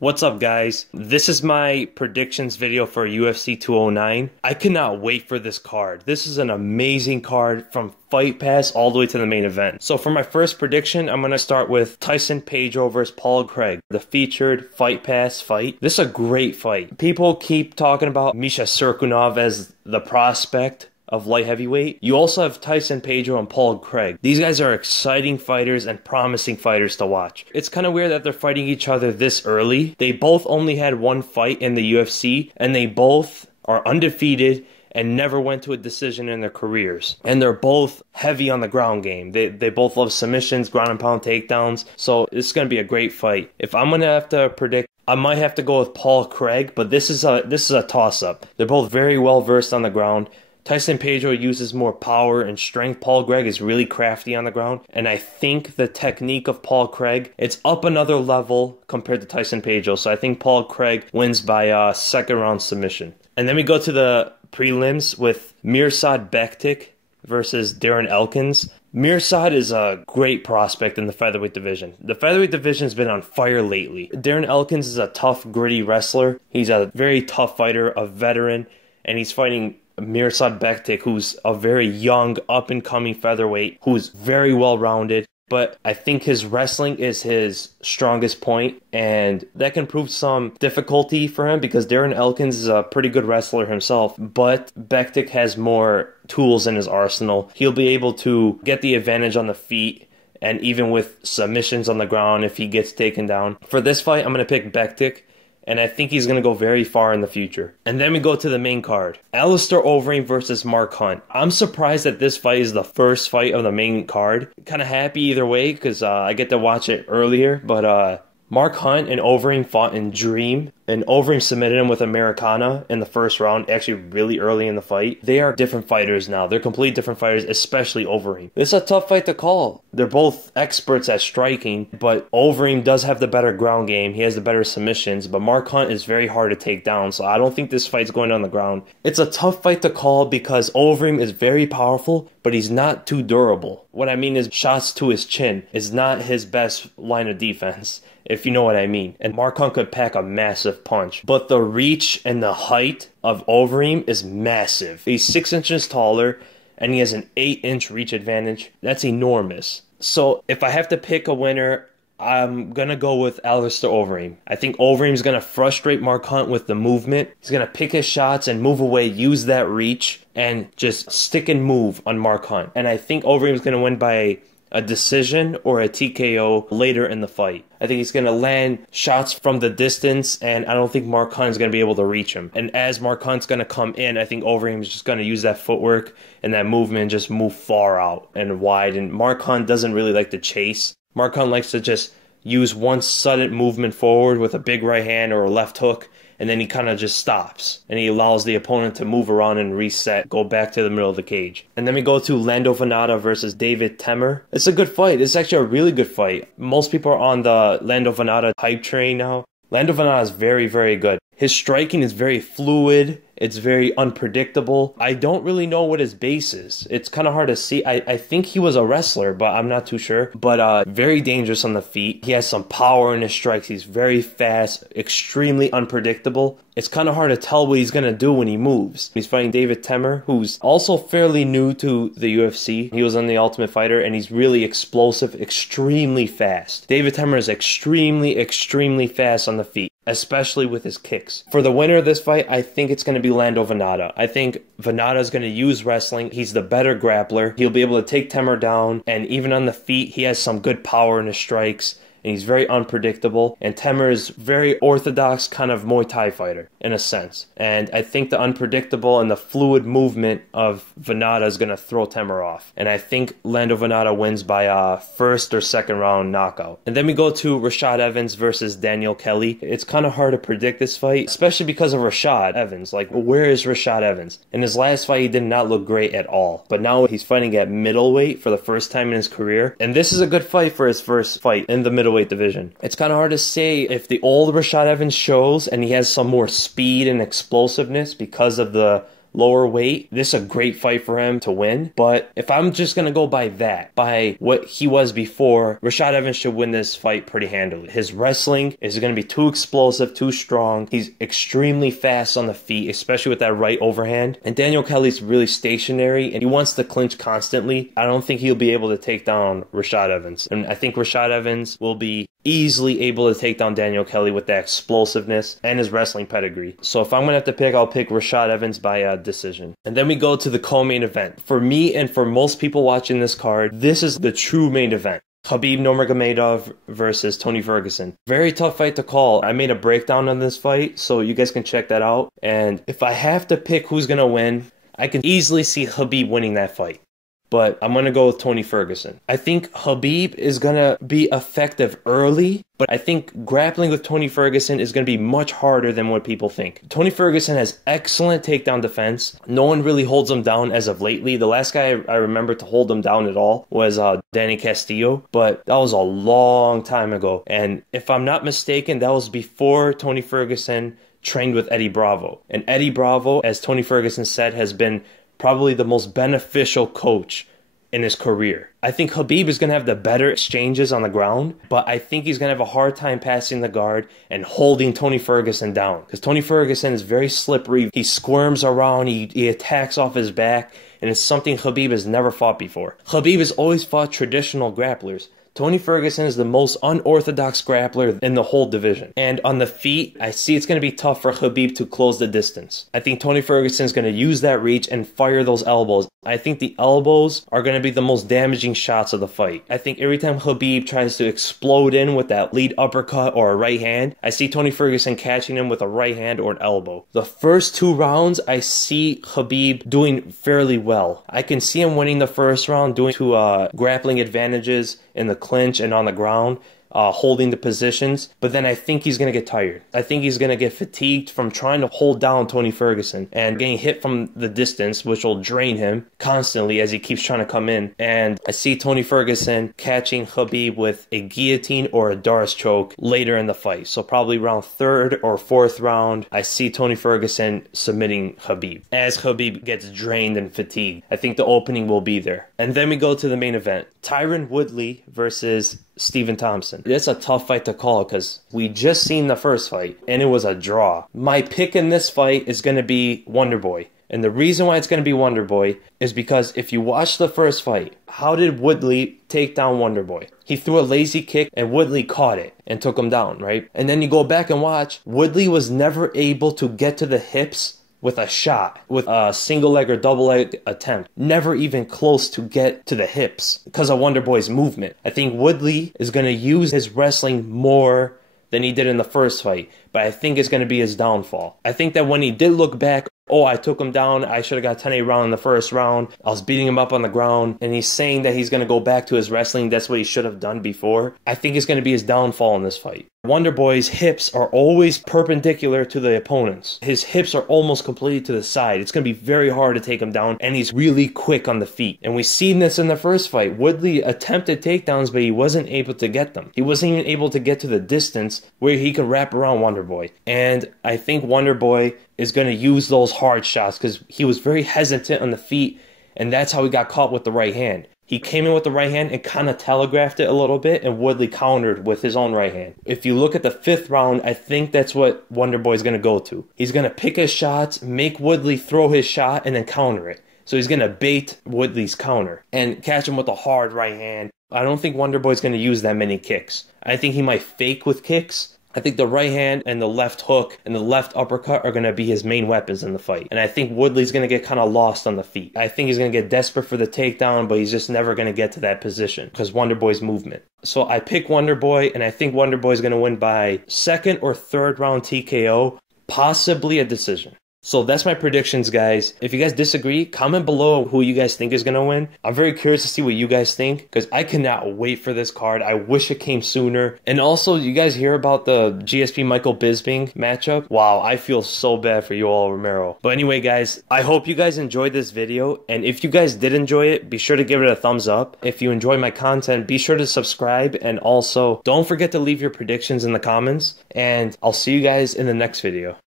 What's up, guys? This is my predictions video for UFC 209. I cannot wait for this card. This is an amazing card from Fight Pass all the way to the main event. So for my first prediction, I'm going to start with Tyson Paul versus Paul Craig, the featured Fight Pass fight. This is a great fight. People keep talking about Misha Cirkunov as the prospect of light heavyweight. You also have Tyson Paul and Paul Craig. These guys are exciting fighters and promising fighters to watch. It's kind of weird that they're fighting each other this early. They both only had one fight in the UFC, and they both are undefeated and never went to a decision in their careers. And they're both heavy on the ground game. They both love submissions, ground and pound takedowns. So it's going to be a great fight. If I'm going to have to predict, I might have to go with Paul Craig, but this is a toss-up. They're both very well versed on the ground. Tyson Paul uses more power and strength. Paul Craig is really crafty on the ground. And I think the technique of Paul Craig, it's up another level compared to Tyson Paul. So I think Paul Craig wins by second round submission. And then we go to the prelims with Mirsad Bektic versus Darren Elkins. Mirsad is a great prospect in the featherweight division. The featherweight division has been on fire lately. Darren Elkins is a tough, gritty wrestler. He's a very tough fighter, a veteran, and he's fighting Mirsad Bektic, who's a very young, up-and-coming featherweight, who's very well-rounded. But I think his wrestling is his strongest point, and that can prove some difficulty for him because Darren Elkins is a pretty good wrestler himself, but Bektic has more tools in his arsenal. He'll be able to get the advantage on the feet, and even with submissions on the ground if he gets taken down. For this fight, I'm going to pick Bektic, and I think he's going to go very far in the future. And then we go to the main card. Alistair Overeem versus Mark Hunt. I'm surprised that this fight is the first fight of the main card. Kind of happy either way because I get to watch it earlier. But Mark Hunt and Overeem fought in Dream. And Overeem submitted him with Americana in the first round, actually really early in the fight. They are different fighters now. They're completely different fighters, especially Overeem. This is a tough fight to call. They're both experts at striking, but Overeem does have the better ground game. He has the better submissions, but Mark Hunt is very hard to take down, so I don't think this fight's going on the ground. It's a tough fight to call because Overeem is very powerful, but he's not too durable. What I mean is shots to his chin is not his best line of defense, if you know what I mean. And Mark Hunt could pack a massive punch. But the reach and the height of Overeem is massive. He's 6 inches taller, and he has an 8-inch reach advantage. That's enormous. So if I have to pick a winner, I'm going to go with Alistair Overeem. I think Overeem's going to frustrate Mark Hunt with the movement. He's going to pick his shots and move away, use that reach, and just stick and move on Mark Hunt. And I think Overeem's going to win by a decision or a TKO later in the fight. I think he's going to land shots from the distance, and I don't think Mark Hunt is going to be able to reach him. And as Mark Hunt's going to come in, I think Overeem is just going to use that footwork and that movement and just move far out and wide. And Mark Hunt doesn't really like to chase. Mark Hunt likes to just use one sudden movement forward with a big right hand or a left hook, and then he kind of just stops. And he allows the opponent to move around and reset, go back to the middle of the cage. And then we go to Lando Vannata versus David Teymur. It's a good fight. It's actually a really good fight. Most people are on the Lando Vannata hype train now. Lando Vannata is very, very good. His striking is very fluid. It's very unpredictable. I don't really know what his base is. It's kind of hard to see. I think he was a wrestler, but I'm not too sure. But very dangerous on the feet. He has some power in his strikes. He's very fast, extremely unpredictable. It's kind of hard to tell what he's going to do when he moves. He's fighting David Teymur, who's also fairly new to the UFC. He was on The Ultimate Fighter, and he's really explosive, extremely fast. David Teymur is extremely, extremely fast on the feet, especially with his kicks. For the winner of this fight, I think it's going to be Lando Vannata. I think Vannata is going to use wrestling. He's the better grappler. He'll be able to take Teymur down, and even on the feet, he has some good power in his strikes. And he's very unpredictable. And Teymur is very orthodox kind of Muay Thai fighter, in a sense. And I think the unpredictable and the fluid movement of Vannata is going to throw Teymur off. And I think Lando Vannata wins by a first or second round knockout. And then we go to Rashad Evans versus Daniel Kelly. It's kind of hard to predict this fight, especially because of Rashad Evans. Like, where is Rashad Evans? In his last fight, he did not look great at all. But now he's fighting at middleweight for the first time in his career. And this is a good fight for his first fight in the middleweight division. It's kind of hard to say if the old Rashad Evans shows and he has some more speed and explosiveness because of the lower weight, this is a great fight for him to win. But if I'm just going to go by that, by what he was before, Rashad Evans should win this fight pretty handily. His wrestling is going to be too explosive, too strong. He's extremely fast on the feet, especially with that right overhand. And Daniel Kelly's really stationary and he wants to clinch constantly. I don't think he'll be able to take down Rashad Evans. And I think Rashad Evans will be easily able to take down Daniel Kelly with that explosiveness and his wrestling pedigree. So if I'm going to have to pick, I'll pick Rashad Evans by decision. And then we go to the co-main event. For me and for most people watching this card, this is the true main event. Khabib Nurmagomedov versus Tony Ferguson. Very tough fight to call. I made a breakdown on this fight, so you guys can check that out. And if I have to pick who's going to win, I can easily see Khabib winning that fight. But I'm going to go with Tony Ferguson. I think Khabib is going to be effective early, but I think grappling with Tony Ferguson is going to be much harder than what people think. Tony Ferguson has excellent takedown defense. No one really holds him down as of lately. The last guy I remember to hold him down at all was Danny Castillo, but that was a long time ago. And if I'm not mistaken, that was before Tony Ferguson trained with Eddie Bravo. And Eddie Bravo, as Tony Ferguson said, has been probably the most beneficial coach in his career. I think Khabib is going to have the better exchanges on the ground, but I think he's going to have a hard time passing the guard and holding Tony Ferguson down. Because Tony Ferguson is very slippery. He squirms around, he attacks off his back, and it's something Khabib has never fought before. Khabib has always fought traditional grapplers. Tony Ferguson is the most unorthodox grappler in the whole division. And on the feet, I see it's going to be tough for Khabib to close the distance. I think Tony Ferguson is going to use that reach and fire those elbows. I think the elbows are going to be the most damaging shots of the fight. I think every time Khabib tries to explode in with that lead uppercut or a right hand, I see Tony Ferguson catching him with a right hand or an elbow. The first 2 rounds, I see Khabib doing fairly well. I can see him winning the first round, doing 2 grappling advantages in the clinch and on the ground, holding the positions, but then I think he's going to get tired. I think he's going to get fatigued from trying to hold down Tony Ferguson and getting hit from the distance, which will drain him constantly as he keeps trying to come in. And I see Tony Ferguson catching Khabib with a guillotine or a Doris choke later in the fight. So probably around 3rd or 4th round, I see Tony Ferguson submitting Khabib. As Khabib gets drained and fatigued, I think the opening will be there. And then we go to the main event. Tyron Woodley versus Stephen Thompson. It's a tough fight to call because we just seen the first fight and it was a draw. My pick in this fight is going to be Wonderboy. And the reason why it's going to be Wonderboy is because if you watch the first fight, how did Woodley take down Wonderboy? He threw a lazy kick and Woodley caught it and took him down, right? And then you go back and watch, Woodley was never able to get to the hips with a shot, with a single leg or double leg attempt. Never even close to get to the hips because of Wonderboy's movement. I think Woodley is going to use his wrestling more than he did in the first fight, but I think it's going to be his downfall. I think that when he did look back, oh, I took him down, I should have got 10-8 round in the first round, I was beating him up on the ground, and he's saying that he's going to go back to his wrestling, that's what he should have done before. I think it's going to be his downfall in this fight. Wonderboy's hips are always perpendicular to the opponents. His hips are almost completely to the side. It's going to be very hard to take him down, and he's really quick on the feet. And we've seen this in the first fight. Woodley attempted takedowns, but he wasn't able to get them. He wasn't even able to get to the distance where he could wrap around Wonderboy. And I think Wonderboy is going to use those hard shots because he was very hesitant on the feet, and that's how he got caught with the right hand. He came in with the right hand and kind of telegraphed it a little bit, and Woodley countered with his own right hand. If you look at the 5th round, I think that's what Wonderboy is going to go to. He's going to pick his shots, make Woodley throw his shot, and then counter it. So he's going to bait Woodley's counter and catch him with a hard right hand. I don't think Wonderboy is going to use that many kicks. I think he might fake with kicks. I think the right hand and the left hook and the left uppercut are going to be his main weapons in the fight. And I think Woodley's going to get kind of lost on the feet. I think he's going to get desperate for the takedown, but he's just never going to get to that position because Wonderboy's movement. So I pick Wonderboy, and I think Wonderboy's going to win by 2nd or 3rd round TKO, possibly a decision. So that's my predictions, guys. If you guys disagree, comment below who you guys think is going to win. I'm very curious to see what you guys think because I cannot wait for this card. I wish it came sooner. And also, you guys hear about the GSP Michael Bisping matchup? Wow, I feel so bad for Yoel Romero. But anyway, guys, I hope you guys enjoyed this video. And if you guys did enjoy it, be sure to give it a thumbs up. If you enjoy my content, be sure to subscribe. And also, don't forget to leave your predictions in the comments. And I'll see you guys in the next video.